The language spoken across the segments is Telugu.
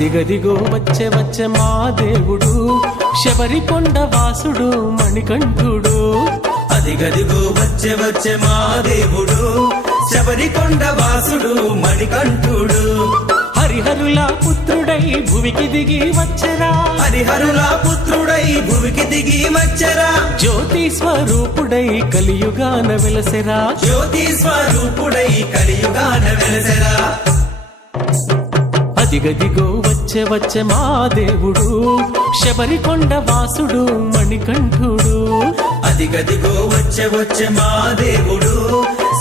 అదిగదిగో వచ్చే వచ్చే మా దేవుడు శబరికొండ వాసుడు మణికంఠుడు. అదిగదిగో వచ్చే వచ్చే మా దేవుడు శబరికొండ వాసుడు మణికంఠుడు. హరిహరుల పుత్రుడై భువికి దిగి వచ్చరా, హరిహరుల పుత్రుడై భువికి దిగి వచ్చరా, జ్యోతి స్వరూపుడై కలియుగాన వెలసెరా, జ్యోతి స్వరూపుడై కలియుగాన వెలసెరా. అదిగదిగో వచ్చే వచ్చే మా దేవుడు శబరికొండ వాసుడు మణికంఠుడు. అదిగదిగో వచ్చే వచ్చే మా దేవుడు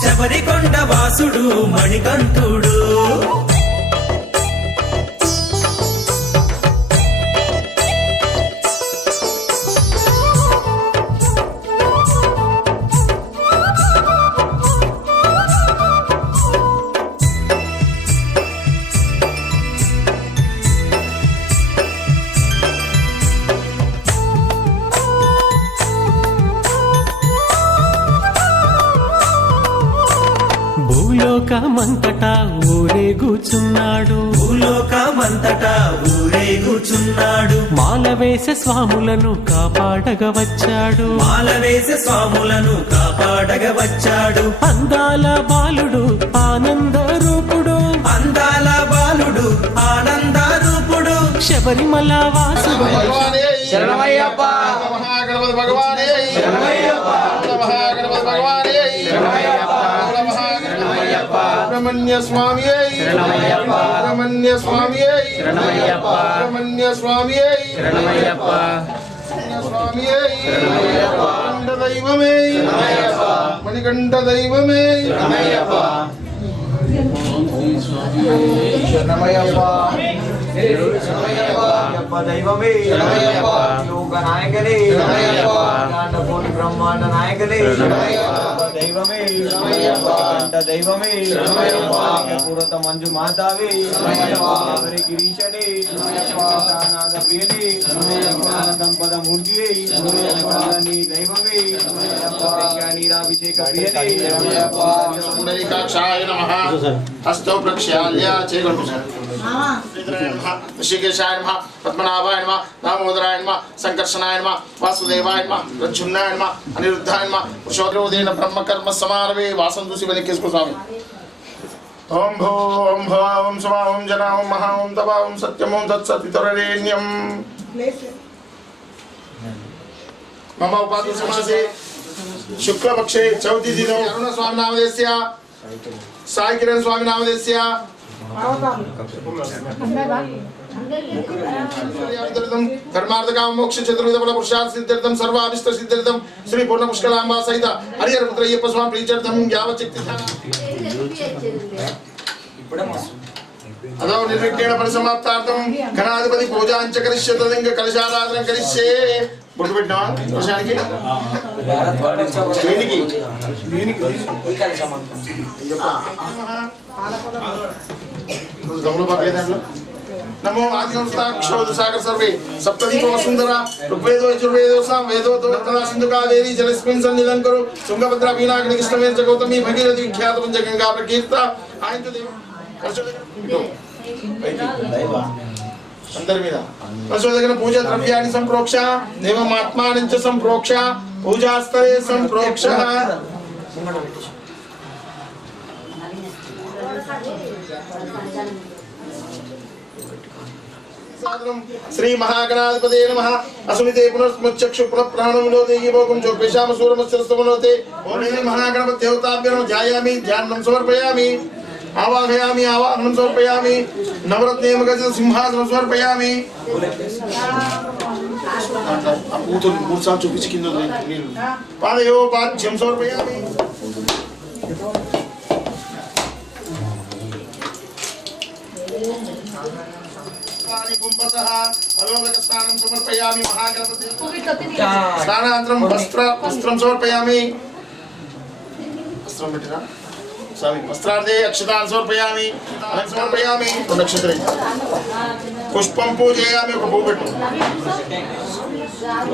శబరికొండ వాసుడు మణికంఠుడు. భూలోకమంతటా ఊరేగుచున్నాడు, భూలోకమంతటా ఊరేగుచున్నాడు. మాలవేశ స్వాములను కాపాడగా వచ్చాడు, మాలవేశ స్వాములను కాపాడగా వచ్చాడు. అందాల బాలుడు ఆనంద రూపుడు, అందాల బాలుడు ఆనంద రూపుడు. శబరిమల వాసుడు శరణమయ్యప్ప మహాగణపతి భగవానే శరణమయ్యప్ప మహాగణపతి భగవానే శరణమయ్యప్ప శరణమయ్యప్ప సుబ్రహ్మణ్య స్వామియే శరణమయ్యప్ప సుబ్రహ్మణ్య స్వామియే శరణమయ్యప్ప సుబ్రహ్మణ్య స్వామియే శరణమయ్యప్ప స్వామియే శరణమయ్యప్ప కంఠ దైవమే శరణమయ్యప్ప మణికంఠ దైవమే శరణమయ్యప్ప శరణమయ్యప్ప దైవమే యోగ నాయకనే కోటి బ్రహ్మాండ నాయకనే దైవమే దైవమే పూరత మంజు మాతావే గిరీశనే నాద ప్రియనే సంపద మూర్తివే దైవమే నీరాభిషేక ప్రియనే హస్తో ప్రక్షాళ్య ऋषिकेशाय नमः पद्मनाभाय नमः दामोदराय नमः संकर्षणाय नमः वासुदेवाय नमः प्रद्युम्नाय नमः अनिरुद्धाय नमः पुरुषोत्तरोदेन ब्रह्म कर्म समारवे वासंतु शिवने किसको स्वामी ओम भो ओम भव ओम स्वा ओम जना ओम महा ओम तपा ओम सत्यम ओम तत्सवितुर्वरेण्यं मम उपाधि समासे शुक्लपक्षे चौथी दिनो अरुण स्वामी नामधेयस्य साई किरण स्वामी नामधेयस्य धर्मार्थ काम मोक्ष चतुर्विध फल पुरुषार्थ सिद्ध्यर्थम सर्वाभिष्ट सिद्ध्यर्थम श्री पूर्ण पुष्कलांबा सहित हरिहर पुत्र अय्यप्प स्वामी प्रीत्यर्थम यावच्चक्ति अदो निर्विघ्नेन परिसमाप्तार्थम गणाधिपति पूजांच करिष्ये तदिंग कलशाराधनं करिष्ये बोल बिट्टा प्रशांति देनिकी दमलो बागे दांलो नमो आदिगंस्ताक्षोद सागर सर्वे सप्तदीप वसुंधरा ऋग्वेदो यजुर्वेदो साम वेदो तोत्तरा सिंधु कावेरी जलस्मिन् सन्निधं करो तुंगभद्रा वीणाग्नि कृष्णवेद जगौतमी भगीरथी विख्यात पंचगंगा प्रकीर्ता आयंतु देव अंदर मीदा वसुदेवन पूजा द्रव्याणि संप्रोक्ष देवमात्मानं च संप्रोक्ष पूजास्तरे संप्रोक्ष श्री महागणाधिपते नमः असुमिते पुनर्स्मच्चक्षु पुनःप्राणमुलोते येवोकं चोपेशाम सूरमस्त्रस्तमनोते ओम नमः महागणपते देवताभ्यो नमः ध्यायामि ध्यानं समर्पयामि आवाहयामि आवाहनं समर्पयामि नवरत्नेमगज सिंहासनं समर्पयामि अपूतु मूर्छा चुपिचिकिंदो पादयो पाद्यं समर्पयामि स्नानं समर्पयामि महागणपते स्नानानन्तरं वस्त्रं समर्पयामि वस्त्रं పెట్టినా स्वामी वस्त्रार्थे अक्षतान् समर्पयामि नक्षत्रे पुष्पं पूजयामि ఒక పువ్వు పెట్టు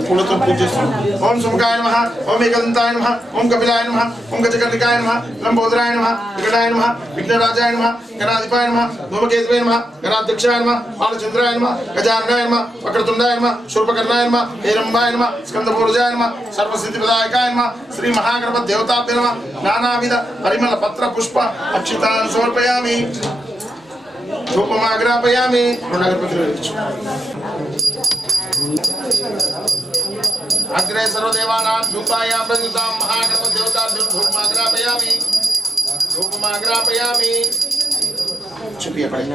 పూలతో పూజ చేస్తాం. ఓం సుముఖాయ నమః, ఓం ఏకదంతాయ నమః, ఓం కపిలాయ నమః, ఓం గజకర్ణికాయ నమః, లంబోదరాయ నమః, వికటాయ నమః, విఘ్నరాజాయ నమః, గణాధిపాయ నమః, ధూమకేతువే నమః, గణాధ్యక్షాయ నమః, బాలచంద్రాయ నమః, గజాననాయ నమః, వక్రతుండాయ నమః, శూర్పకర్ణాయ నమః, హేరంబాయ నమః, స్కందపూర్జాయ నమః, సర్వసిద్ధిప్రదాయకాయ నమః, శ్రీ మహాగణపతి దేవతాభ్యో నమః. నానావిధ పరిమళ పత్ర పుష్ప అక్షితాన్ సమర్పయామి. ధూపమాగ్రాపయామి. అగ్రే సర్వదేవానాం ధూపాయాం ప్రజుతాం మహాగణపతి దేవతాభ్యో ధూపమాగ్రాపయామి. ధూపమాగ్రాపయామి. చూపియ పైన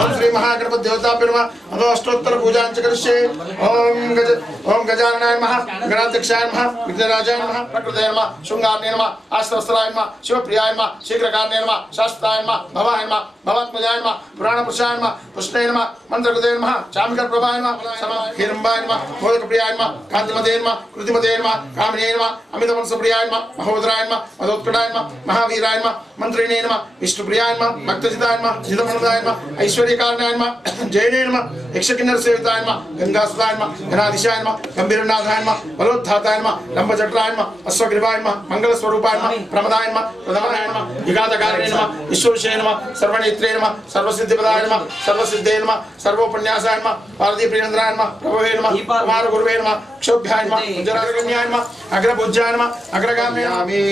ఓం శ్రీ మహాగణపతి దేవతాభ్యో నమః. అదో అష్టోత్తర పూజాంచ కరిష్యే. ఓం గజాననాయ నమః, గణాధ్యక్షాయ నమః, విఘ్నరాజాయ నమః, ప్రకృతయ నమః, శృంగార్ణే నమః, ఆశ్రవస్త్రాయ నమః, శివప్రియాయ నమః, శీఘ్రకార్ణే నమః, శాశ్వతాయ నమః, భవాయ నమః, భవాత్మజాయ నమః, పురాణపురుషాయ నమః, పుష్ణే నమః, మంత్రకృతే నమః, చామికర ప్రభాయ నమః, హిరంబాయ నమః, మోదకప్రియాయ నమః, కాంతిమతే నమః, కృతిమతే నమః, కామినే నమః, అమితవంశప్రియాయ నమః, మహోదరాయ నమః, మధోత్కటాయ నమః, మహావీరాయ నమః, మంత్రిణే నమః, విష్ణుప్రియాయ నమః, భక్తజితాయ నమః, జితమనుదాయ నమః, ఐశ్వర్యకారణాయ నమః, జయనే నమః, యక్షకిన్నర సేవితాయ నమః, గంగాసుతాయ నమః, గణాధీశాయ నమః, గంభీరనాథాయ నమః, బలోద్ధాతాయ నమః, లంబజట్రాయ నమః, అశ్వగ్రీవాయ నమః, మంగళస్వరూపాయ నమః, ప్రమదాయ నమః, ప్రథమాయ నమః, విఘాతకారిణే నమః, విశ్వవిషయ నమః, సర్వనేత్రే నమః, సర్వసిద్ధిపదాయ నమః, సర్వసిద్ధే నమః, సర్వోపన్యాసాయ నమః, పార్వతీప్రియేంద్రాయ నమః, ప్రభువే నమః, కుమారగురువే నమః, క్షోభ్యాయ నమః, ఉజ్జరాగమ్యాయ నమః, అగ్రభుజ్యాయ నమః, అగ్రగామ్యామి.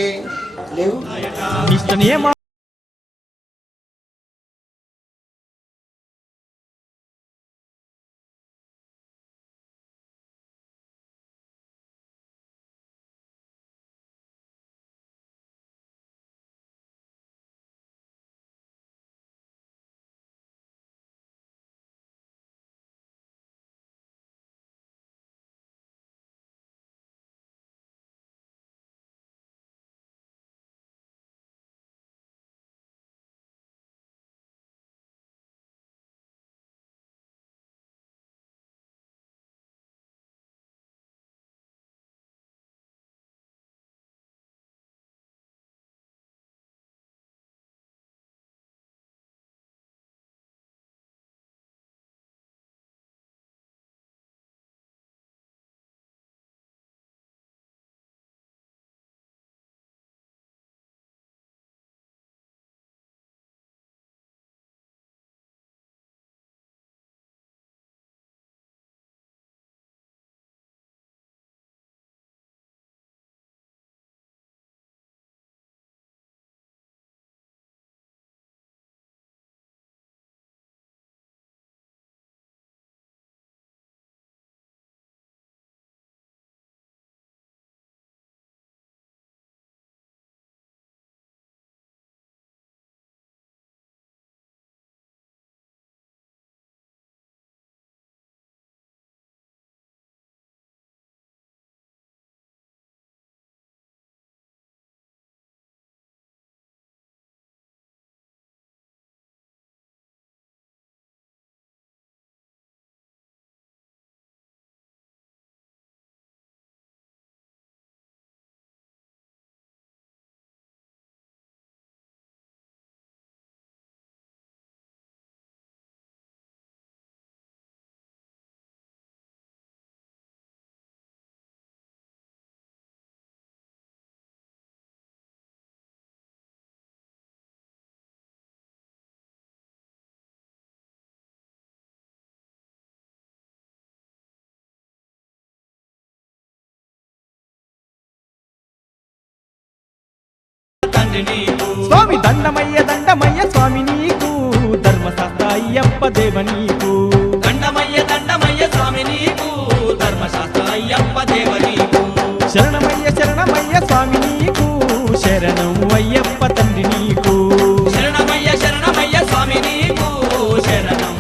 తండ్రి నీకు స్వామి దండమయ్య స్వామి నీకు ధర్మశాస్త్ర అయ్యప్ప దేవ నీకు దండమయ్య స్వామి నీకు ధర్మశాస్త్ర అయ్యప్ప దేవ నీకు శరణమయ్య స్వామి నీకు శరణం అయ్యప్ప తండ్రి నీకు శరణమయ్య స్వామి నీకు శరణం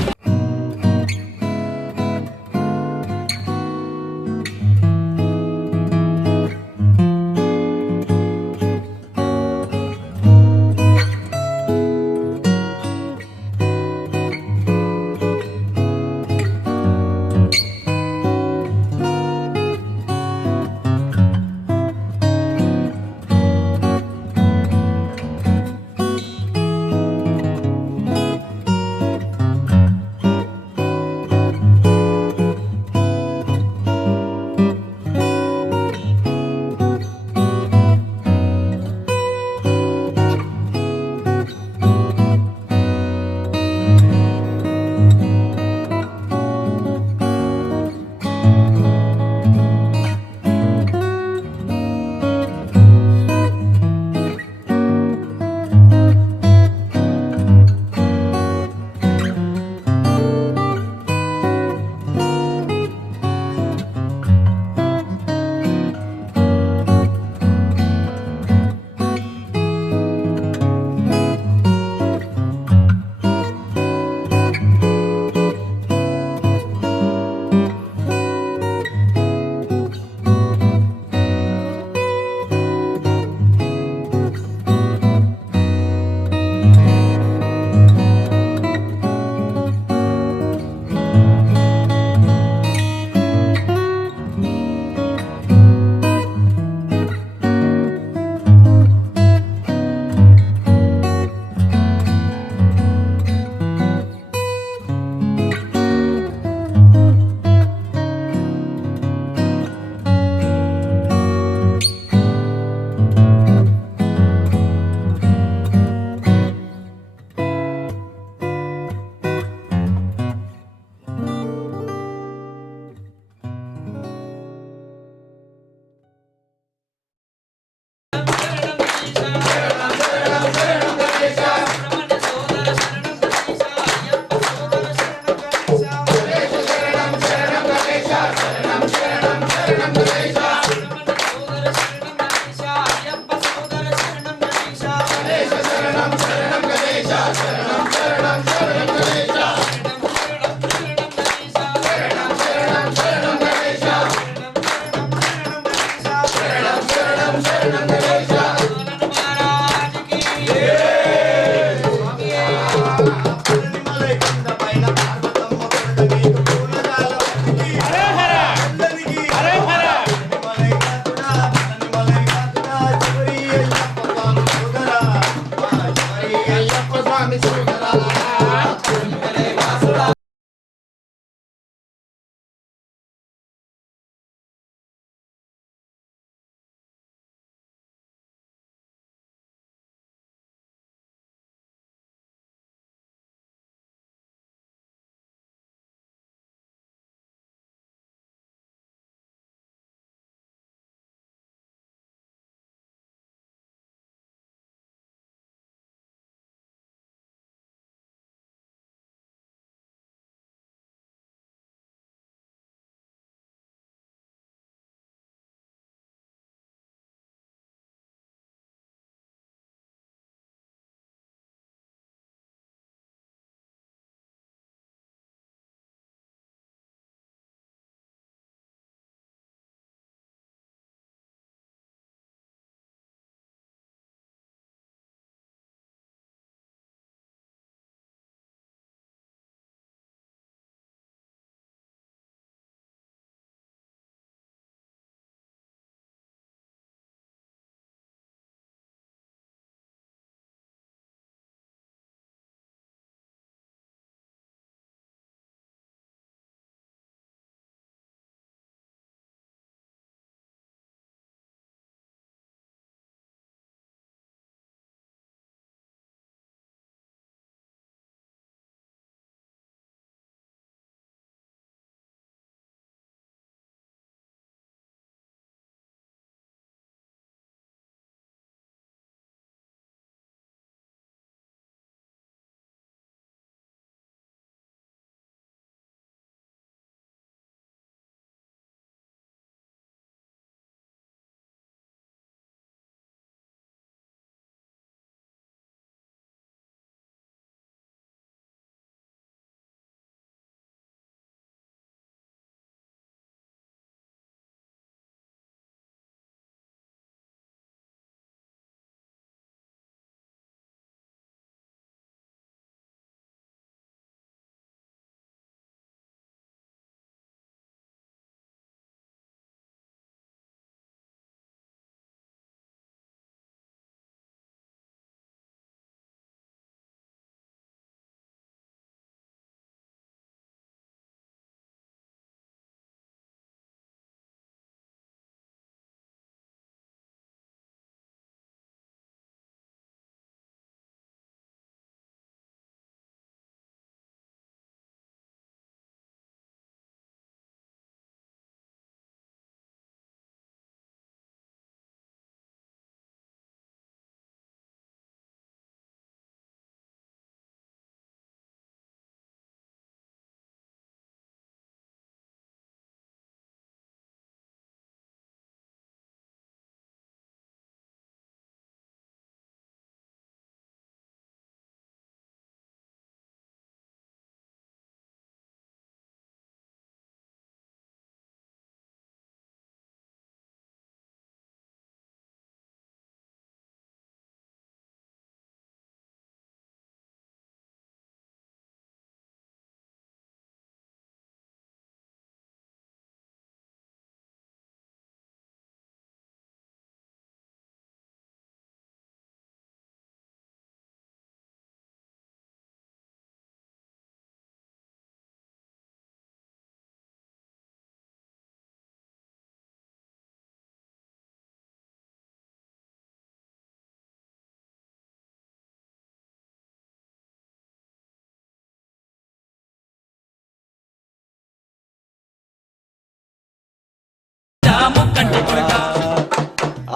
కంటి కొరక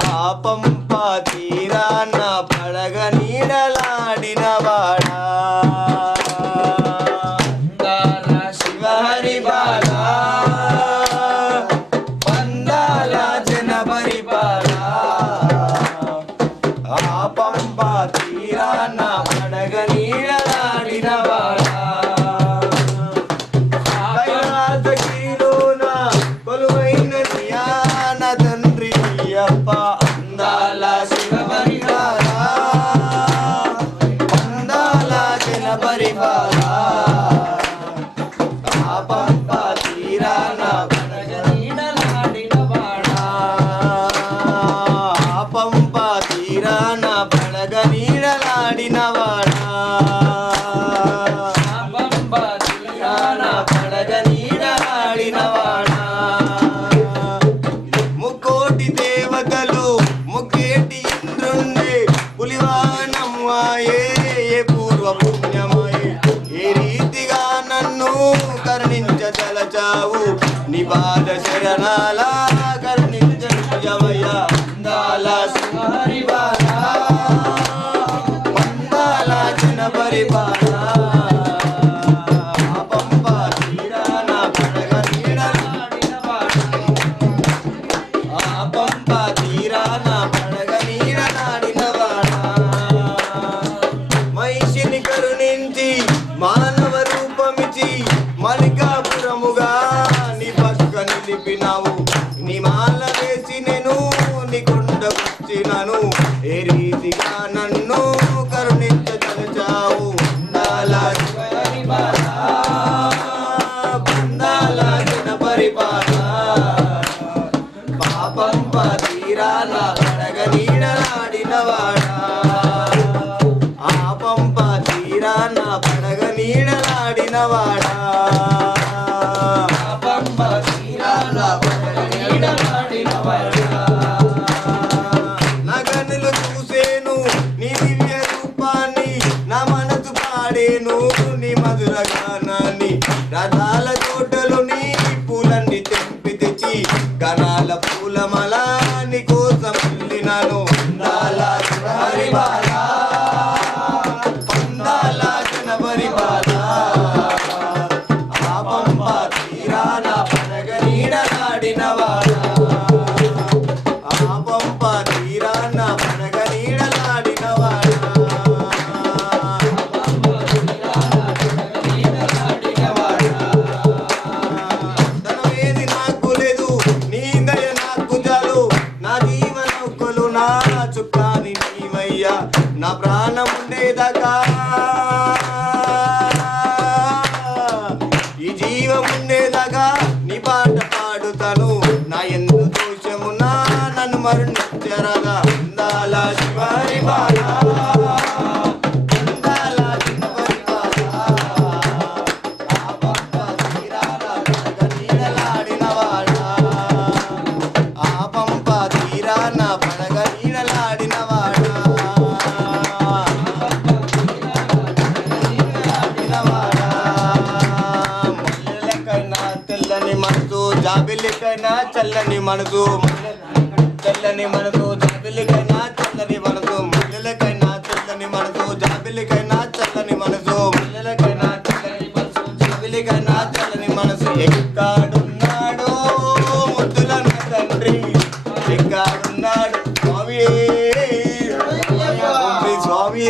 ఆ పంప తీరాన పడగ నీడలాడిన వాడా శివహరి బాలా పందాల జన పరిపాలా ఆ పంప తీరాన పడగ నీడలాడిన వాడా కైలాసగిరిలోన కొలువైన నియాన తండ్రి అప్ప అందాల శివహరి బాలా పందాల జన పరిపాలా ఆ పంప తీరాన పడగ నీడలాడిన వాడా ఆ పంప తీరాన పడగ నీడలాడిన వాడా ఆ పంప తీరాన పడగ నీడలాడిన వాడా ముక్కోటి దేవతలు ముక్కేటి ఇంద్రుండే పులివానం ఆయే ఏ పూర్వ పుణ్యమాయే ఏ రీతిగా నన్ను కరుణించదలచావు నిపాద శరణాల కరుణించవయ్య అందాల సింహరి బాలా పందాల జన పరిపాలా ఆ పంప తీరాన పడగ నీడలాడిన వాడా ఆ పంప తీరాన పడగ నీడలాడిన వాడా మహిషిని కరుణించి మానవ రూపమిచి మలికాపురముగా నీ పక్క నిలిపినావు నీ మాల వేసి నేను నీ కొండకొచ్చినాను ఏ రీతిగా నన్ను కరుణించదలచావు అందాల శివహరి బాలా పందాల జన పరిపాలా పాపంప తీరాల పడగ నీడలాడిన వాడా ఆ పంప తీరాన పడగ నీడలాడిన వాడా ఆ పంప తీరాన పడగ నీడలాడిన వాడా నా కన్నులు చూసేను నీ దివ్య రూపాన్ని నా మనసు పాడేను నీ మధుర గానాన్ని రథాల తోటలు నీ పూలన్నీ తెంపి తెచ్చి గణాల పూలమల నీ కోసం వెళ్ళినాను అందాల శివహరి బాలా పందాల జన పరిపాలా ఆ పంప తీరాన పడగ నీడలాడిన వాడా ఆ పంప తీరాన పడగ నీడలాడిన వాడా ధనమేది నాకు లేదు నీ దయ నాకు చాలు నా జీవనొక్కలు నా చుక్కాని నీవయ్యా నా ప్రాణం ఉండేదాకా ఈ జీవం ఉండేదాకా నీ పాట పాడుతాను నా ఎందు దోషమున్నా నన్ను మరణించరాదా అందాల శివహరి బాలా అందాల చిన్న పరిపాలా ఆ పంప తీరాన పడగ నీడలాడిన వాడా ఆ పంప తీరాన పడగ నీడలాడిన వాడా ముల్లెలకైనా తెల్లని మనసు జాబిలికైనా చల్లని మనసు తెల్లని మనసు జాబిలికైనా చల్లని మనసు ముల్లెలకైనా తెల్లని మనసు జాబిలికైనా చల్లని మనసు ముల్లెలకైనా తెల్లని మనసు జాబిలికైనా చల్లని మనసు ఎక్కడున్నాడో ముద్దులన్న తండ్రి ఎక్కడున్నాడు స్వామి స్వామి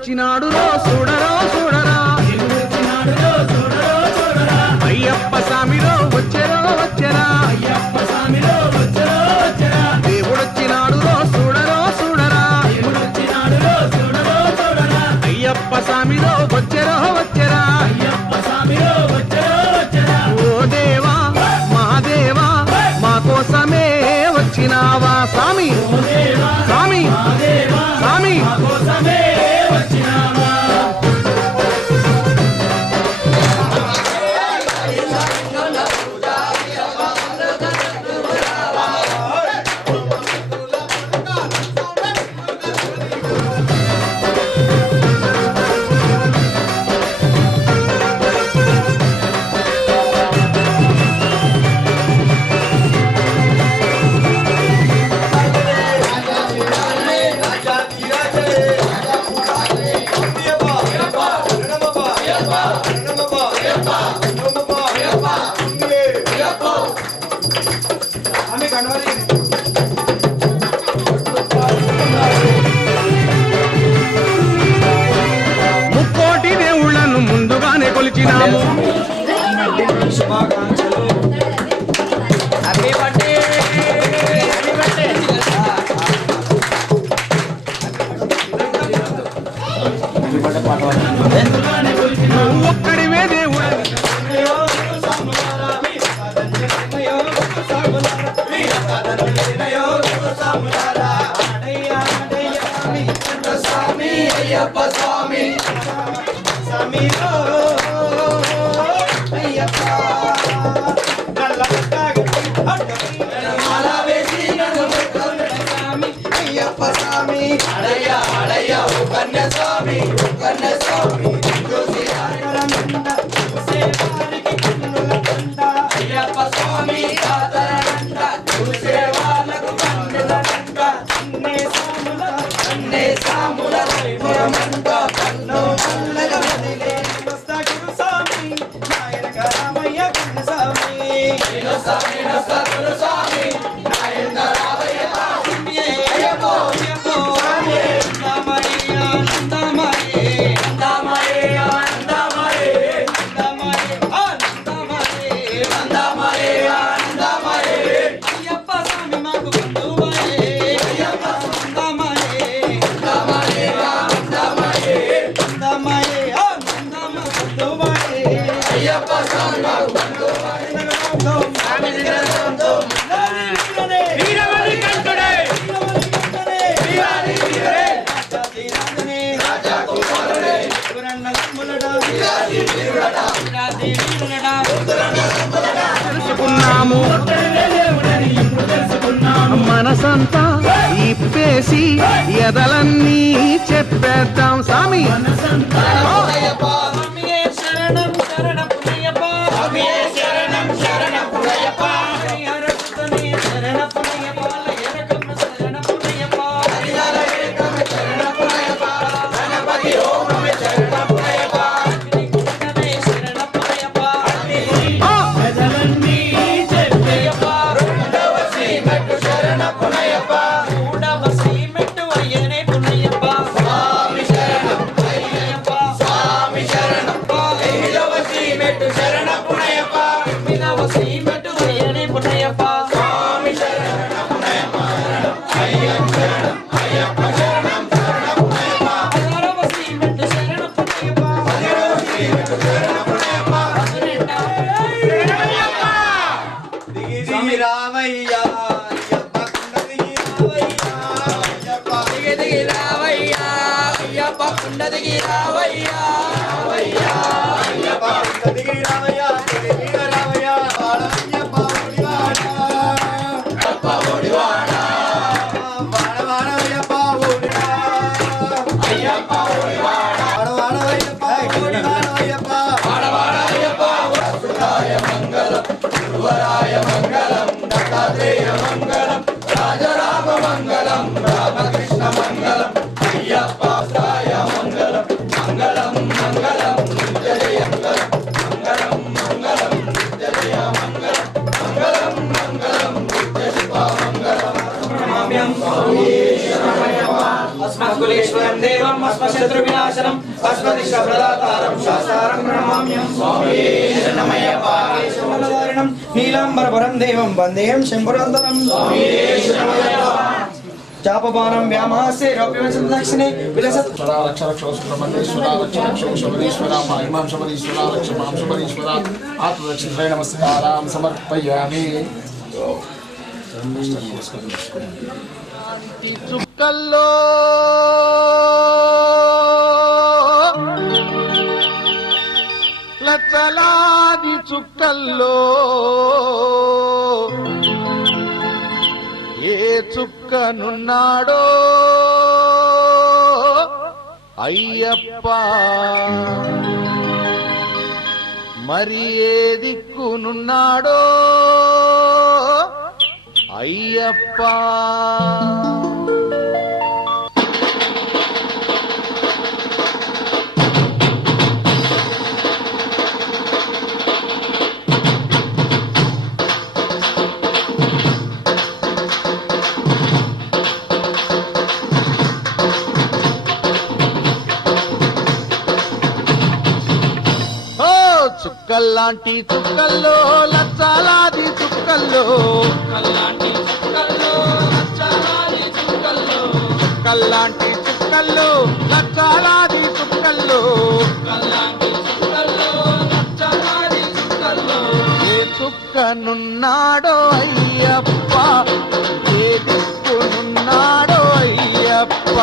దేవుడొచ్చినాడు రో చూడరో చూడరా అయ్యప్ప స్వామిలో వచ్చెరో వచ్చెరా దేవుడొచ్చినాడు రో చూడరో చూడరా అయ్యప్ప స్వామిలో వచ్చెరో వచ్చెరా ఓ దేవా మహాదేవా మా కోసమే వచ్చినావా స్వామి స్వామి స్వామి ముక్కోటి దేవుళ్ళను ముందుగానే కొలిచినాము హ్యాపీ బర్త్డే ఒక్కడివే దేవుడు తెలుసుకున్నాము మనసంతా ఇప్పేసి ఎదలన్నీ చెప్పేద్దాం స్వామి శరణం శరణమయ్యప్ప శరణం శరణమయ్యప్ప హరిహరసుతనే శరణమయ్యప్ప ఎరకమ్మ శరణమయ్యప్ప హరిహరకమ్మ శరణమయ్యప్ప గణపతి ఓం శరణమయ్యప్ప అగ్నికుండమే శరణమయ్యప్ప ఎదలన్నీ చెప్పయ్యప్ప రెండవ శ్రీమెట్టు శరణమయ్యప్ప మూడవ శ్రీమెట్టు అయ్యనే పునయ్యప్ప స్వామి శరణం అయ్యప్ప స్వామి శరణం ఐదవ శ్రీమెట్టు శరణమయ్యప్ప ఎనిమిదవ శ్రీమెట్టు అయ్యనే పునయ్యప్ప స్వామి శరణమయ్యప్ప అయ్యప్ప శరణం అయ్యప్ప శరణం శరణమయ్యప్ప ఆరవ శ్రీమెట్టు శరణమయ్యప్ప పదిహేడవ శ్రీమెట్టు శరణమయ్యప్ప పన్నెండవ శరణమయ్యప్ప దిగి దిగి రామయ్యా అయ్యప్ప కుండ దిగి రామయ్యా అయ్యప్ప దిగి దిగి రావయ్యా అయ్యప్ప కుండ దిగి రావయ్యా అయ్యప్ప కుండ దిగి రామయ్యా దిగి దిగి రామయ్యా వాడయ్యప్ప ఓడివాడా అప్ప ఓడివాడా వాడవాడయ్యప్ప ఓడివాడా అయ్యప్ప ఓడివాడా వాడవాడయ్యప్ప ఓడివాడయ్యప్ప వాడవాడయ్యప్ప వసుదాయ మంగళం గురువరాయ మంగళం దత్తాత్రేయ మంగళం రాజరామ మంగళం రామకృష్ణ మంగళం అయ్యప్ప సాయ మంగళం మంగళం మంగళం నిత్య జయంగళం మంగళం మంగళం నిత్య జయ మంగళం మంగళం మంగళం నిత్య శివ మంగళం अस्मत्कुलेश्वरं देवम् अस्मशत्रुविनाशनम् अस्मदिष्टप्रदातारं शास्तारं प्रणमाम्यहं स्वामी शरणमय्यप्पा केशवलधारिणं नीलाम्बरधरं देवं वन्देहं शम्भुरन्दरं स्वामी शरणमय्यप्पा चापबाणं व्यामहस्य रौप्यवचन दक्षिणे विलसत् रक्ष रक्ष सुब्रह्मण्येश्वरा रक्ष रक्ष शबरीश्वरा महिमां शबरीश्वरा रक्ष मां शबरीश्वरा आत्मरक्षित्रे नमस्कारां समर्पयामि చుక్కల్లో లచ్చలాది చుక్కల్లో ఏ చుక్కనున్నాడో అయ్యప్ప మరి ఏ దిక్కునున్నాడో అయ్యప్ప చుక్కల్లాంటి చుక్కల్లో లచ్చాలాది చుక్కల్లో చుక్కల్లాంటి చుక్కల్లో లచ్చాలాది చుక్కల్లో ఏ చుక్కనున్నాడో అయ్యప్ప ఏ దిక్కునున్నాడో అయ్యప్ప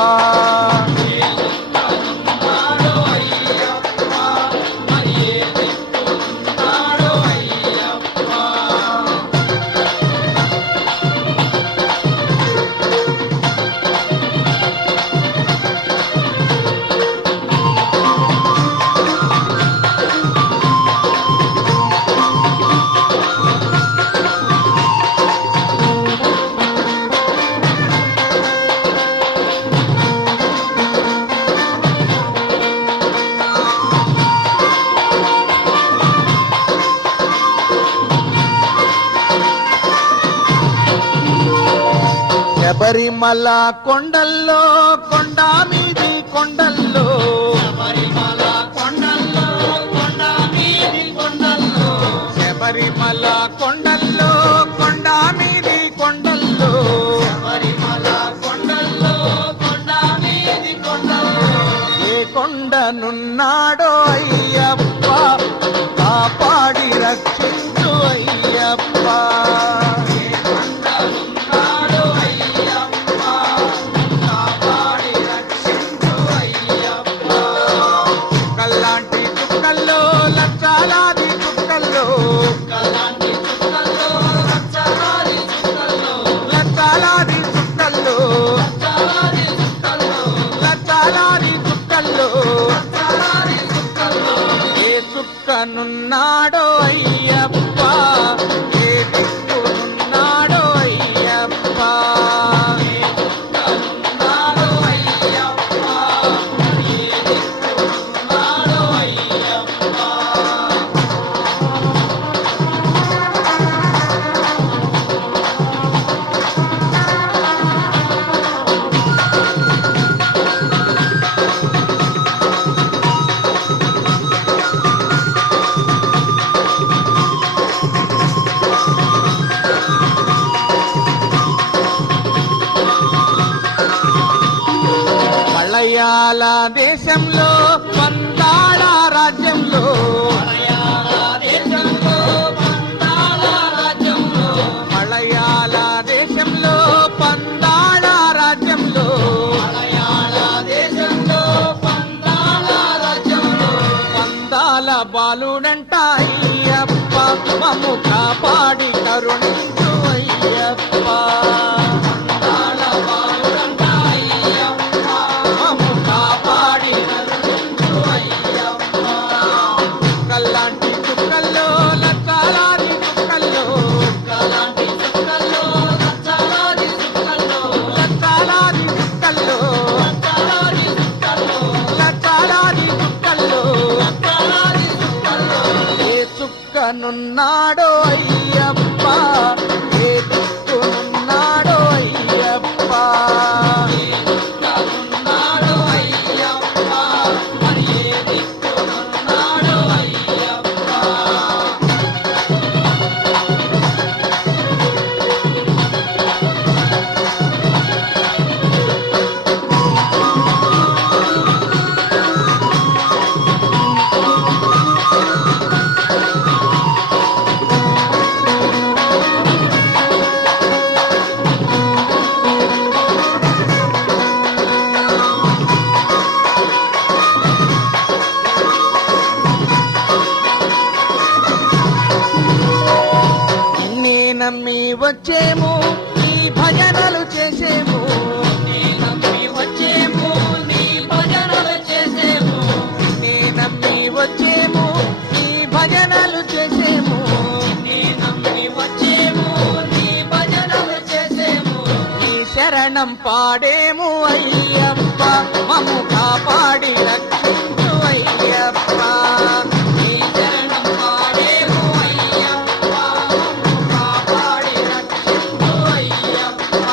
శబరిమల కొండల్లో కొండ మీది కొండల్లో శబరిమల కొండల్లో కొండ మీది కొండల్లో శబరిమల కొండల్లో కొండ మీది కొండల్లో శబరిమల కొండల్లో కొండ మీది కొండల్లో ఏ కొండనున్నాడో అయ్యప్ప కాపాడి రక్షించు అయ్యప్ప నున్నాడో అయ్యప్ప ఏ దిక్కునున్నాడో అయ్యప్ప నున్నాడో అయ్యప్ప ఏ దిక్కునున్నాడో అయ్యప్ప మలయాళ దేశంలో పంతాళ రాజ్యంలో మలయాళ దేశంలో పంతాళ రాజ్యంలో మలయాళ దేశంలో పంతాళ రాజ్యంలో మలయాళ దేశంలో పంతాళ రాజ్యంలో పందాల బాలుడంట అయ్యప్ప మమ్ము కాపాడి కరుణించు అయ్యప్ప నున్నాడో అయ్యప్ప ఏ దిక్కునున్నాడో అయ్యప్ప వచ్చేము నీ భజనలు చేసేము నీ నమ్మి వచ్చేము నీ భజనలు చేసేము నీ నమ్మి వచ్చేము నీ భజనలు చేసేము నీ నమ్మి వచ్చేము నీ భజనలు చేసేము నీ శరణం పాడేము అయ్యప్ప మమ్ము కాపాడి రక్షించు అయ్యప్ప నీ శరణం పాడేము అయ్యప్ప మమ్ము కాపాడి రక్షించు అయ్యప్ప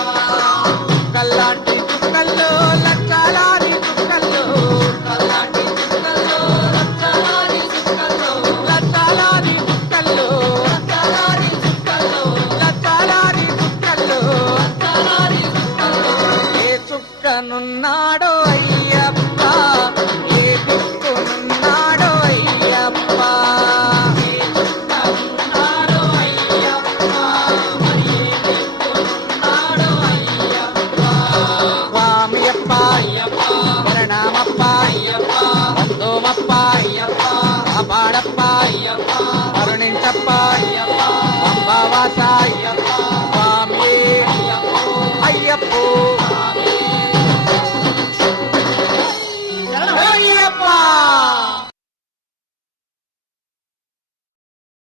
కల్లాంటి చుక్కల్లో లక్షలాది చుక్కల్లో కల్లాటి చుక్కల్లో రక్తలారి చుక్కల్లో లక్షలాది చుక్కల్లో రక్తలారి చుక్కల్లో లక్షలాది చుక్కల్లో రక్తలారి చుక్కల్లో ఏ చుక్కనున్నాడో అయ్యప్ప ఏ దిక్కునున్నాడో అయ్యప్ప ఉన్నాడో అయ్యప్ప మరి ఏ దిక్కునున్నాడో అయ్యప్ప స్వామి అప్ప అయ్యప్ప శరణమప్ప అయ్యప్ప వందోమప్ప అయ్యప్ప